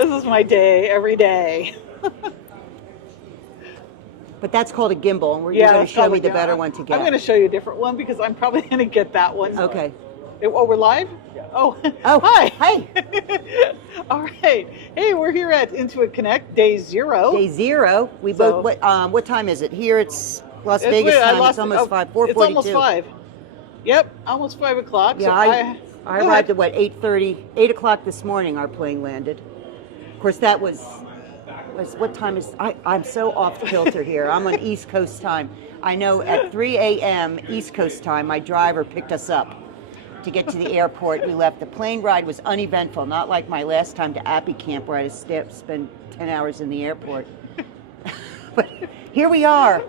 This is my day every day. But that's called a gimbal, and you're going to show me the better one to get. I'm going to show you a different one because I'm probably going to get that one. Okay. Oh, we're live? Oh, hi. Hi. All right. Hey, we're here at IntuitConnect, day 0. Day 0. We both. What time is it? Here it's Las Vegas time. It's almost 5. 4:42. It's almost 5. Yep, almost 5 o'clock. Yeah, so I arrived at 8:30, 8 o'clock this morning. Our plane landed. Of course, that was what time is? I'm so off kilter here. I'm on East Coast time. I know at 3 a.m. East Coast time, my driver picked us up to get to the airport. We left. The plane ride was uneventful, not like my last time to Appy Camp where I had to spend 10 hours in the airport. But here we are.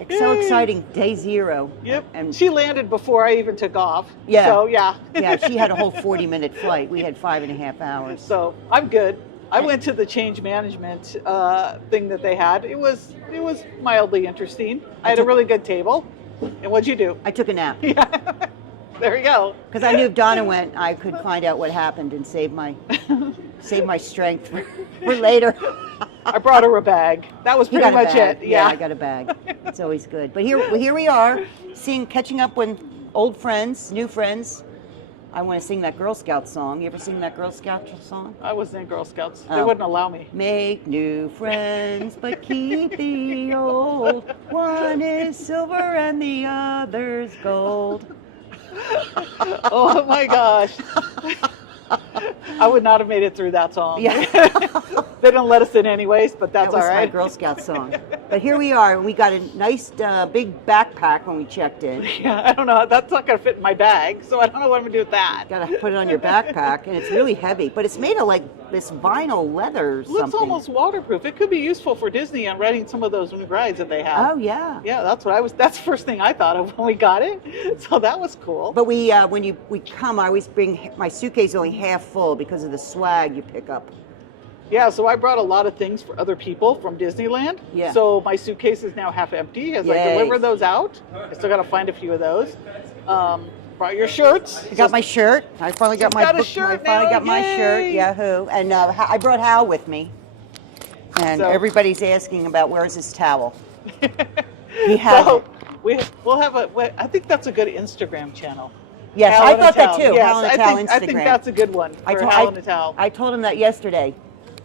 It's so exciting. Day 0. Yep. And she landed before I even took off. Yeah. So yeah. Yeah. She had a whole 40-minute flight. We had 5.5 hours. So I'm good. I went to the change management thing that they had. It was mildly interesting. I had a really good table. And what'd you do? I took a nap. Yeah. There you go. Because I knew if Donna went, I could find out what happened and save my strength for later. I brought her a bag. That was pretty much it. Yeah, I got a bag. It's always good. But here we are, catching up with old friends, new friends. I want to sing that Girl Scout song. You ever sing that Girl Scout song? I was in Girl Scouts. They wouldn't allow me. Make new friends, but keep the old. One is silver and the other's gold. Oh my gosh. I would not have made it through that song. Yeah. They don't let us in anyways, but that's all right. That was my Girl Scout song. But here we are. We got a nice big backpack when we checked in. Yeah, I don't know. That's not going to fit in my bag, so I don't know what I'm going to do with that. Got to put it on your backpack, and it's really heavy. But it's made of like this vinyl leather or something. Looks almost waterproof. It could be useful for Disney on riding some of those new rides that they have. Oh, yeah. Yeah, that's the first thing I thought of when we got it. So that was cool. But we come, I always bring my suitcase only half full because of the swag you pick up. Yeah, so I brought a lot of things for other people from Disneyland. Yeah. So my suitcase is now half empty as I deliver those out. I still got to find a few of those. Brought your shirts. I got my shirt. I finally got my book. Shirt I finally got my Yay! shirt. Yahoo! And I brought Hal with me. And everybody's asking about where's his towel. He has it. We'll have I think that's a good Instagram channel. Yes, I thought that too. Yes, Hal and a Towel Instagram. I think that's a good one for Hal and a Towel. I told him that yesterday.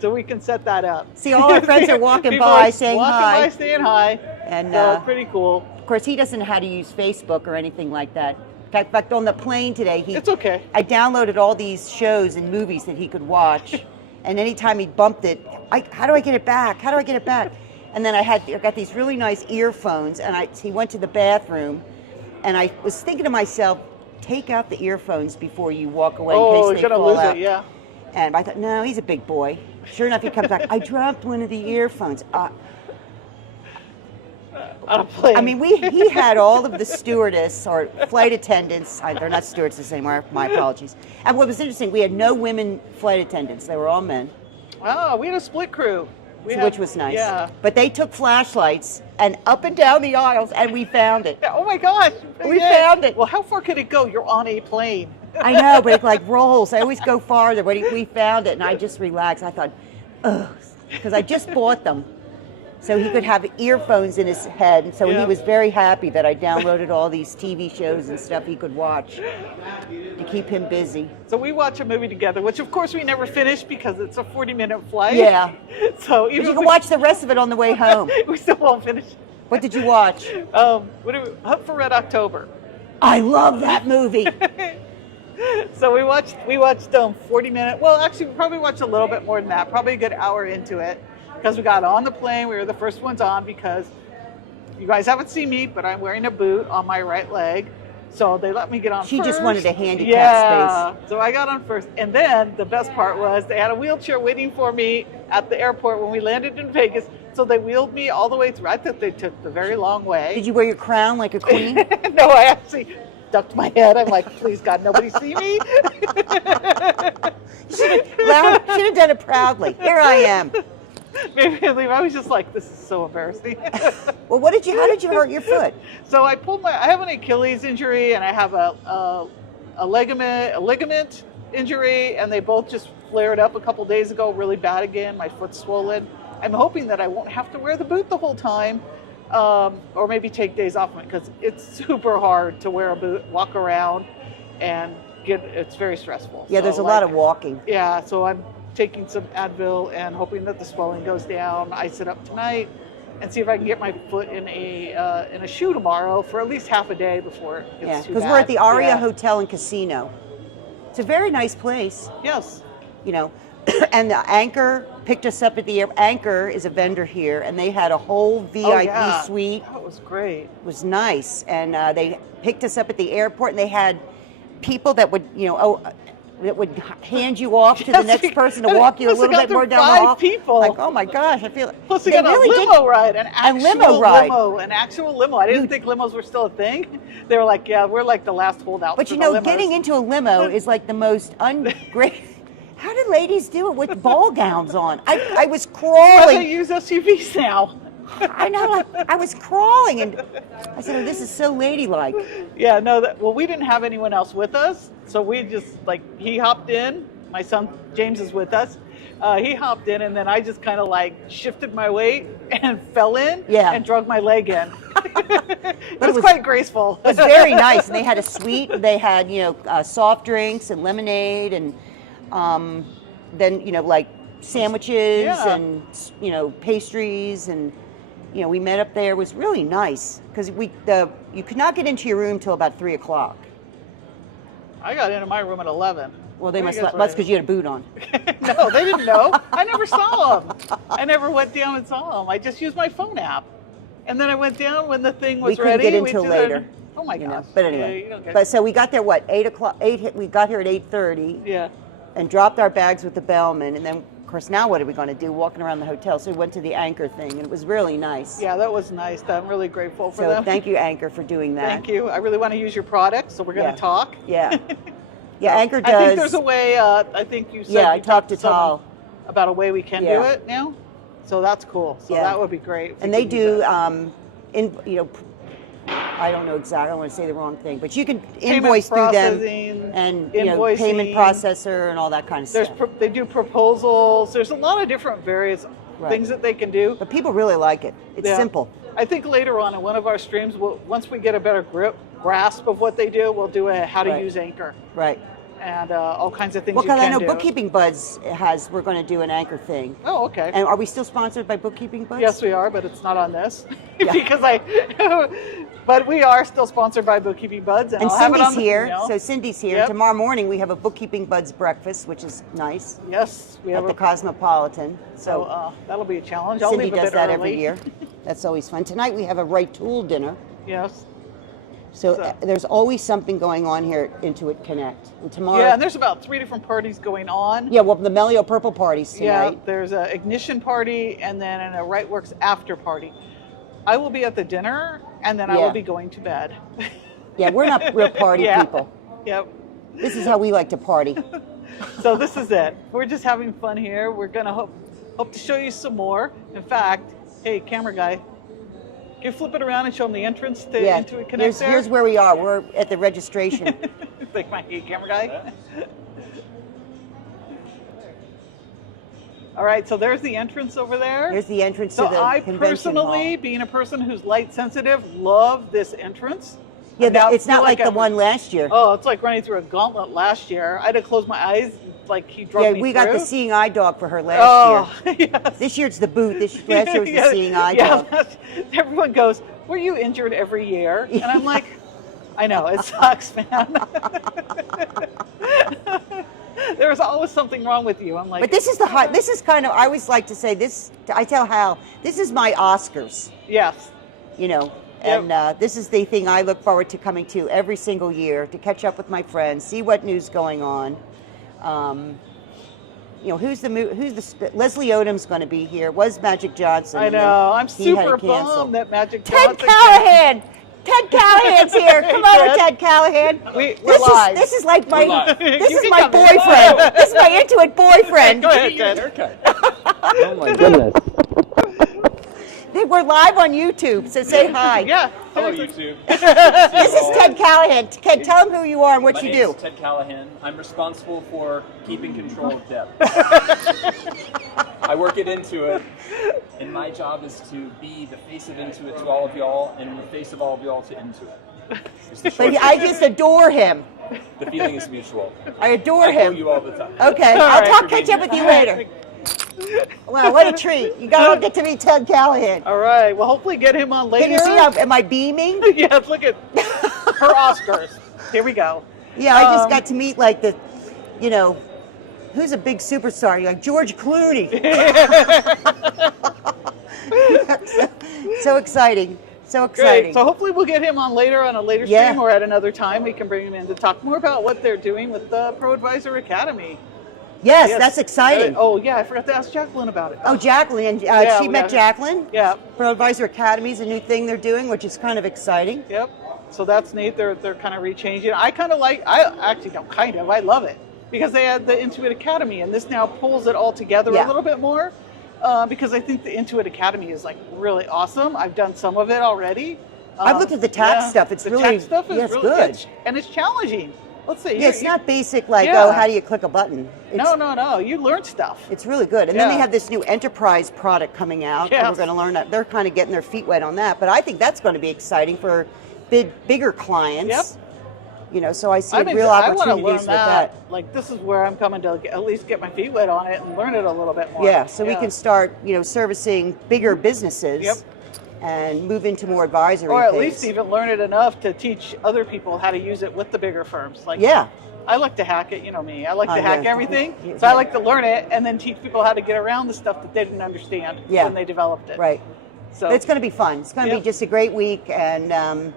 So we can set that up. See, all our friends are walking by saying hi. Walking by saying hi. And so it's pretty cool. Of course, he doesn't know how to use Facebook or anything like that. In fact, on the plane today, it's okay. I downloaded all these shows and movies that he could watch. And anytime he bumped it, how do I get it back? How do I get it back? And then I got these really nice earphones, and he went to the bathroom, and I was thinking to myself, take out the earphones before you walk away in case they fall out. It, yeah. And I thought, no, he's a big boy. Sure enough, he comes back. I dropped one of the earphones. I mean, he had all of the stewardess or flight attendants. They're not stewardesses anymore. My apologies. And what was interesting, we had no women flight attendants. They were all men. Oh, we had a split crew. Which was nice. Yeah. But they took flashlights and up and down the aisles, and we found it. Oh my gosh. We found it. Well, how far could it go? You're on a plane. I know, but it like rolls. I always go farther. But we found it, and I just relaxed. I thought, ugh, because I just bought them. So he could have earphones in his head. And so he was very happy that I downloaded all these TV shows and stuff he could watch to keep him busy. So we watch a movie together, which of course we never finish because it's a 40-minute flight. Yeah. So but you can watch the rest of it on the way home. We still won't finish. What did you watch? Hunt for Red October. I love that movie. So we watched 40-minute. Well, actually, we probably watched a little bit more than that. Probably a good hour into it. Because we got on the plane, we were the first ones on because you guys haven't seen me, but I'm wearing a boot on my right leg. So they let me get on first. She just wanted a handicap space. So I got on first. And then the best part was they had a wheelchair waiting for me at the airport when we landed in Vegas. So they wheeled me all the way through. I thought they took the very long way. Did you wear your crown like a queen? No, I actually ducked my head. I'm like, please God, nobody see me. Should have done it proudly. Here I am. Maybe I was just like, this is so embarrassing. Well, how did you hurt your foot? So I have an Achilles injury and I have a ligament injury, and they both just flared up a couple days ago, really bad again. My foot's swollen. I'm hoping that I won't have to wear the boot the whole time, or maybe take days off of it, because it's super hard to wear a boot, walk around, and it's very stressful. Yeah, so, there's a lot of walking. Yeah, so I'm taking some Advil and hoping that the swelling goes down. Ice it up tonight and see if I can get my foot in a shoe tomorrow for at least half a day before it gets too bad. Because we're at the Aria Hotel and Casino. It's a very nice place. Yes. You know, and the Anchor picked us up at the air. Anchor is a vendor here, and they had a whole VIP suite. That was great. It was nice, and they picked us up at the airport, and they had people that would, that would hand you off to the next person to walk you a little bit more down the hall. 5 people. Like, oh my gosh, I feel. Plus we got a limo ride, an actual limo. I didn't think limos were still a thing. They were like, yeah, we're like the last holdout. But for you the know, limos. getting into a limo is like the most ungreat. How do ladies do it with ball gowns on? I was crawling. They use SUVs now. I know, like I was crawling, and I said, oh, "This is so ladylike." Yeah, no. Well, we didn't have anyone else with us, so we just he hopped in. My son James is with us. He hopped in, and then I just kind of shifted my weight and fell in. Yeah. And drug my leg in. It was quite graceful. It was very nice, and they had a suite. They had soft drinks and lemonade, and then like sandwiches and pastries, and we met up there. It was really nice because you could not get into your room till about 3 o'clock. I got into my room at 11. Well, that's because you had a boot on. No, they didn't know. I never saw them. I never went down and saw them. I just used my phone app, and then I went down when the thing was ready. We couldn't get in till later. Oh my gosh! But anyway, but so we got there 8 o'clock. We got here at 8:30. Yeah. And dropped our bags with the bellman, and then of course now what are we going to do? Walking around the hotel. So we went to the Anchor thing, and it was really nice. Yeah, that was nice. I'm really grateful for them. So thank you, Anchor, for doing that. Thank you. I really want to use your product, so we're going to talk. Yeah. Yeah, Anchor does. I think there's a way. I think you said. Yeah, I talked to Tal about a way we can do it now. So that's cool. So that would be great. And they do, I don't know exactly. I don't want to say the wrong thing, but you can invoice through them and payment processor and all that kind of stuff. They do proposals. There's a lot of different various things that they can do. But people really like it. It's simple. I think later on in one of our streams, once we get a better grasp of what they do, we'll do a how to use Anchor. Right. And all kinds of things you can do. Well, because I know do. Bookkeeping Buds we're going to do an Anchor thing. Oh, okay. And are we still sponsored by Bookkeeping Buds? Yes, we are, but it's not on this. But we are still sponsored by Bookkeeping Buds. And I'll Cindy's have it on here. email. So Cindy's here. Yep. Tomorrow morning we have a Bookkeeping Buds breakfast, which is nice. Yes. We have at the Cosmopolitan. So that'll be a challenge. I'll Cindy leave a does bit that early. every year. That's always fun. Tonight we have a Right Tool dinner. Yes. So there's always something going on here at Intuit Connect. And tomorrow. Yeah, and there's about 3 different parties going on. Yeah, well, the Melio Purple parties tonight. Yeah, there's an Ignition party and then a RightWorks after party. I will be at the dinner, and then I will be going to bed. Yeah, we're not real party people. Yep. This is how we like to party. So this is it. We're just having fun here. We're going to hope to show you some more. In fact, hey, camera guy, can you flip it around and show them the entrance to Intuit Connect there? Here's where we are. We're at the registration. Like my camera guy. All right, so there's the entrance over there. There's the entrance to the convention hall. So I personally, being a person who's light sensitive, love this entrance. Yeah, it's not like the one last year. Oh, it's like running through a gauntlet last year. I had to close my eyes, like he drove me through. Yeah, we got the seeing eye dog for her last year. Yes. This year it's the boot. Last year was the seeing eye dog. Everyone goes, were you injured every year? And I'm like, I know, it sucks, man. There's always something wrong with you. I'm like, but this is kind of, I always like to say this, I tell Hal, this is my Oscars. Yes. And this is the thing I look forward to coming to every single year, to catch up with my friends, see what news going on. Leslie Odom's going to be here. Was Magic Johnson? I know. I'm super bummed that Magic Johnson. Ted Callahan. Ted Callahan's here. Come over, Ted Callahan. We're live. This is like my. This is my boyfriend. This is my Intuit boyfriend. Go ahead, Ted. Oh my goodness. We're live on YouTube, so say hi. Yeah. Hello, YouTube. This is Ted Callahan. Ted, tell them who you are and what My you name do. is Ted Callahan. I'm responsible for keeping control of debt. I work at Intuit, and my job is to be the face of Intuit to all of y'all, and the face of all of y'all to Intuit. It's the short But I version. just adore him. The feeling is mutual. I adore I owe him. you all the time. Okay, All I'll right. catch up with you later. Wow, what a treat. You got to get to meet Ted Callahan. All right. Well, hopefully get him on later. Can you see am I beaming? Yes, look at her Oscars. Here we go. Yeah, I just got to meet like the, you know, who's a big superstar? Like George Clooney. So exciting. So exciting. Great. So hopefully we'll get him on later on a later Yeah. stream or at another time. We can bring him in to talk more about what they're doing with the Pro Advisor Academy. Yes, Yes. that's exciting. Oh yeah, I forgot to ask Jacqueline about it. Oh, Jacqueline. And Yeah, she we met have- Jacqueline. Yeah. Pro Advisor Academy is a new thing they're doing, which is kind of exciting. Yep. So that's neat. They're kind of rechanging. I actually don't kind of. I love it because they had the Intuit Academy, and this now pulls it all together Yeah. a little bit more. Because I think the Intuit Academy is like really awesome. I've done some of it already. I've looked at the tax stuff. It's the really tax stuff is yeah, it's really good. and it's challenging. Let's see. Yeah, it's not basic like, Yeah. oh, how do you click a button? It's, No. You learn stuff. It's really good. And then they Yeah. have this new enterprise product coming out. And Yes. we're going to learn that. They're kind of getting their feet wet on that. But I think that's going to be exciting for bigger clients. Yep. You know, so I see I mean, real I want to opportunities learn with that. Like this is where I'm coming to at least get my feet wet on it and learn it a little bit more. Yeah, so we can start, you know, servicing bigger businesses Yep. and move into more advisory or at things. least even learn it enough to teach other people how to use it with the bigger firms. Like Yeah. I like to hack it, you know me. I like to hack yeah. everything. So I like to learn it and then teach people how to get around the stuff that they didn't understand Yeah. when they developed it. Right. So But it's going to be fun. It's going to Yep. be just a great week and a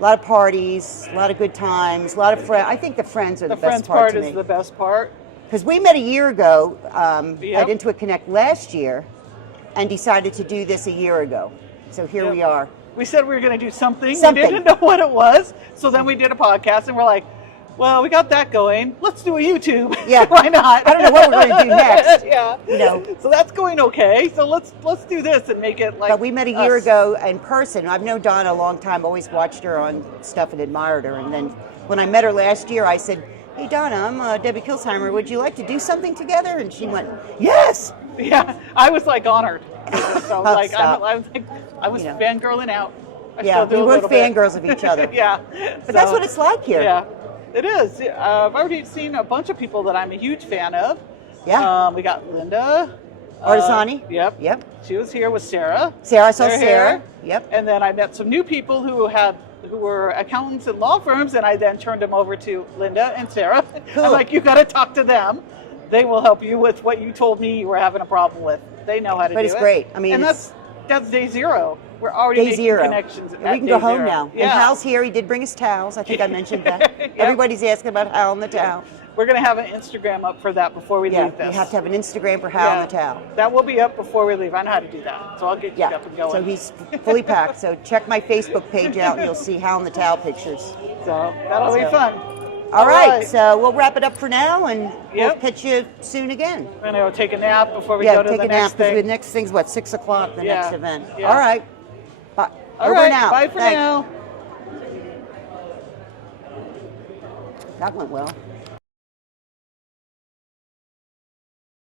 lot of parties, a lot of good times, a lot of friends. I think the friends are the, the best friends part part to is me. the best part. Because we met a year ago Yep. at Intuit Connect last year and decided to do this a year ago. So here Yep. we are. We said we were going to do something. Something. We didn't know what it was. So then we did a podcast and we're like, well, we got that going. Let's do a YouTube. Yeah. Why not? I don't know what we're going to do next. Yeah. You know. So that's going okay. So let's do this and make it like. But we met a year us. ago in person. I've known Donna a long time, always watched her on stuff and admired her. And then when I met her last year, I said, hey, Donna, I'm Debbie Kilsheimer. Would you like to do something together? And she went, yes. Yeah, I was like honored. So like Stop. I was You know. fangirling out. I Yeah, still do we a were little bit. fangirls of each other. Yeah. But that's what it's like here. Yeah, it is. I've already seen a bunch of people that I'm a huge fan of. Yeah. We got Linda. Artisani? Yep. Yep. She was here with Sarah. Sarah, I saw They're Sarah. here. Yep. And then I met some new people who were accountants in law firms, and I then turned them over to Linda and Sarah. Cool. I'm like, you got to talk to them. They will help you with what you told me you were having a problem with. They know how to But do it's it. great. I mean, and it's- that's day zero. We're already Day making zero. connections. And at we can day go home zero. now. Yeah. And Hal's here. He did bring his towels. I think I mentioned that. Yep. Everybody's asking about Hal and the towel. We're going to have an Instagram up for that before we Yeah, leave this. you have to have an Instagram for Hal and the towel. That will be up before we leave. I know how to do that. So I'll get you Yeah, up and going. so he's fully packed. So check my Facebook page out and you'll see Hal and the towel pictures. So that'll be So- fun. All right, so we'll wrap it up for now and we'll Yep. catch you soon again. We're going to take a nap before we Yeah, go to take the a nap next because the thing. next thing's what, 6 o'clock, the Yeah, next event. yeah. All right. Bye. All Over right, and out. bye for Thanks. now. That went well.